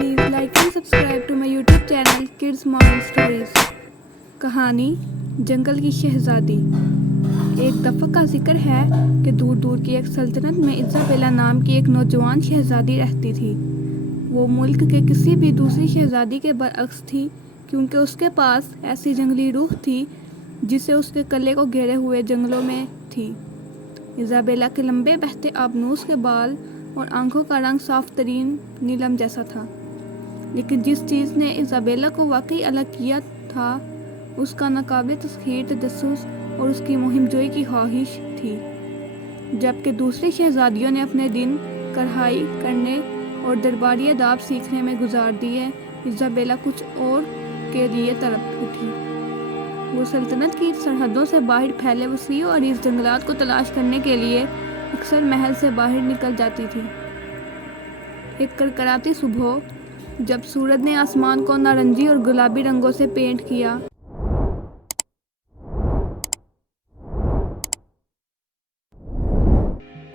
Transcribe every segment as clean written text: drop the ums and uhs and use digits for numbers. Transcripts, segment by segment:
Please like and subscribe to my YouTube channel Kids Moral Stories. कहानी जंगल की शहजादी। एक दफ़ा का जिक्र है कि दूर दूर की एक सल्तनत में इज़ाबेला नाम की एक नौजवान शहजादी रहती थी। वो मुल्क के किसी भी दूसरी शहजादी के बरअक्स थी, क्योंकि उसके पास ऐसी जंगली रूह थी जिसे उसके कले को घेरे हुए जंगलों में थी। इज़ाबेला के लंबे बहते आबनूस के बाल और आंखों का रंग साफ तरीन नीलम जैसा था, लेकिन जिस चीज़ ने इज़ाबेला को वाकई अलग किया था उसका नाकाबिल तस्खीर तजस्सुस और उसकी मुहिमजोई की ख्वाहिश थी। जबकि दूसरी शहजादियों ने अपने दिन कढ़ाई करने और दरबारी अदाब सीखने में गुजार दिए, इज़ाबेला कुछ और के लिए तड़प उठी। वो सल्तनत की सरहदों से बाहर फैले वसीअ और अरीज़ जंगलात को तलाश करने के लिए अक्सर महल से बाहर निकल जाती थी। एक कड़कड़ाती सुबह, जब सूरज ने आसमान को नारंगी और गुलाबी रंगों से पेंट किया,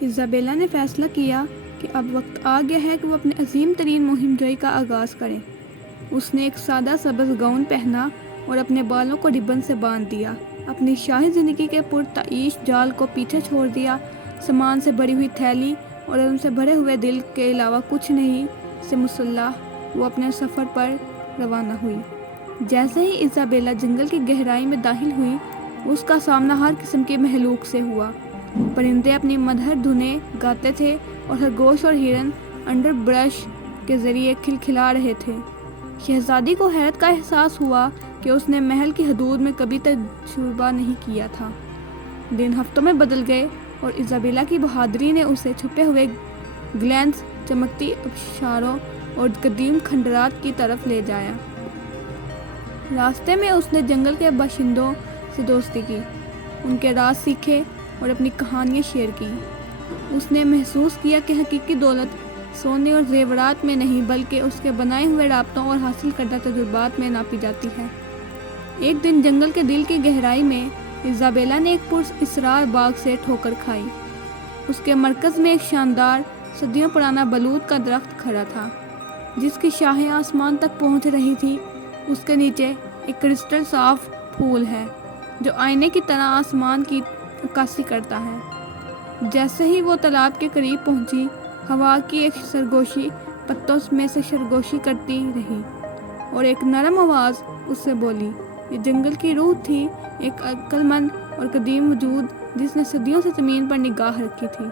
इज़ाबेला ने फैसला किया कि अब वक्त आ गया है कि वो अपने अजीम तरीन मुहिमजोई का आगाज़ करें। उसने एक सादा सब्ज़ गाउन पहना और अपने बालों को रिबन से बांध दिया। अपनी शाही ज़िंदगी के पुरताईश जाल को पीछे छोड़ दिया। सामान से भरी हुई थैली और उनसे भरे हुए दिल के अलावा कुछ नहीं से मुसल्लह वो अपने सफ़र पर रवाना हुई। जैसे ही इज़ाबेला जंगल की गहराई में दाखिल हुई, उसका सामना हर किस्म के महलूक से हुआ। परिंदे अपनी मधुर धुनें गाते थे और खरगोश और हिरन अंडरब्रश के ज़रिए खिलखिला रहे थे। शहजादी को हैरत का एहसास हुआ कि उसने महल की हदूद में कभी तजुर्बा नहीं किया था। दिन हफ्तों में बदल गए और इज़ाबेला की बहादुरी ने उसे छुपे हुए ग्लेन्स, चमकती आबशारों और कदीम खंडरात की तरफ ले जाया। रास्ते में उसने जंगल के बाशिंदों से दोस्ती की, उनके राज सीखे और अपनी कहानियाँ शेयर की। उसने महसूस किया कि हकीकी दौलत सोने और जेवरात में नहीं, बल्कि उसके बनाए हुए राब्तों और हासिल करदा तजुर्बात में नापी जाती है। एक दिन जंगल के दिल की गहराई में इज़ाबेला ने एक पुरअसरार बाग से ठोकर खाई। उसके मरकज़ में एक शानदार सदियों पुराना बलूत का दरख्त खड़ा था, जिसकी शाखें आसमान तक पहुंच रही थी। उसके नीचे एक क्रिस्टल साफ फूल है जो आईने की तरह आसमान की अक्कासी करता है। जैसे ही वो तालाब के करीब पहुंची, हवा की एक सरगोशी पत्तों में से सरगोशी करती रही और एक नरम आवाज़ उससे बोली। ये जंगल की रूह थी, एक अक्लमंद और कदीम वजूद जिसने सदियों से ज़मीन पर निगाह रखी थी।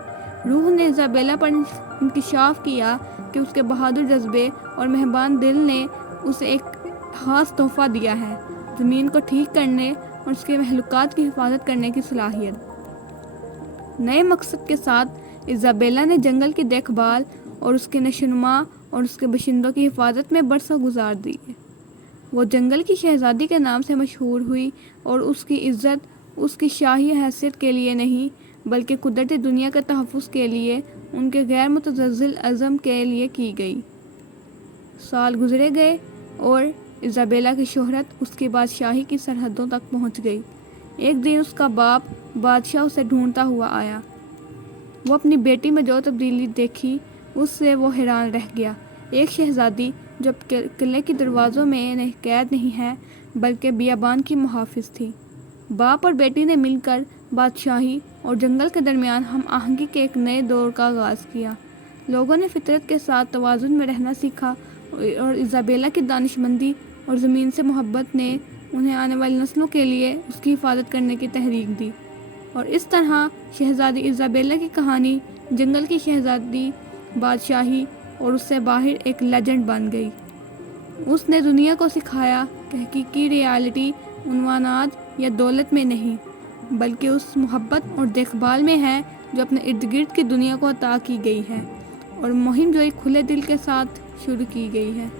रूह ने इज़ाबेला पर इंकिशाफ किया कि उसके बहादुर जज्बे और मेहरबान दिल ने उसे एक ख़ास तोहफ़ा दिया है, ज़मीन को ठीक करने और उसके महलूकात की हिफाजत करने की सलाहियत। नए मकसद के साथ इज़ाबेला ने जंगल की देखभाल और उसके नशोनुमा और उसके बाशिंदों की हिफाजत में बरसों गुजार दिए। वो जंगल की शहजादी के नाम से मशहूर हुई और उसकी इज़्ज़त उसकी शाही हैसियत के लिए नहीं, बल्कि कुदरती दुनिया के तहफ़्फ़ुज़ के लिए, उनके गैर मुतज़लज़िल अज़म के लिए की गई। साल गुज़रे गए और इज़ाबेला की शोहरत उसकी बादशाही की सरहदों तक पहुंच गई। एक दिन उसका बाप बादशाह उसे ढूंढता हुआ आया। वो अपनी बेटी में जो तब्दीली देखी, उससे वो हैरान रह गया। एक शहजादी जो किले के दरवाज़ों में कैद नहीं है, बल्कि बियाबान की मुहाफ़िज़ थी। बाप और बेटी ने मिलकर बादशाही और जंगल के दरमियान हम आहंगी के एक नए दौर का आगाज़ किया। लोगों ने फितरत के साथ तवाज़ुन में रहना सीखा और इज़ाबेला की दानिशमंदी और ज़मीन से मोहब्बत ने उन्हें आने वाली नस्लों के लिए उसकी हिफाजत करने की तहरीक दी। और इस तरह शहजादी इज़ाबेला की कहानी जंगल की शहजादी, बादशाही और उससे बाहर एक लेजेंड बन गई। उसने दुनिया को सिखाया कि हकीकी रियलिटी उन्वानात या दौलत में नहीं, बल्कि उस मोहब्बत और देखभाल में है जो अपने इर्द गिर्द की दुनिया को अता की गई है और मुहिम जो एक खुले दिल के साथ शुरू की गई है।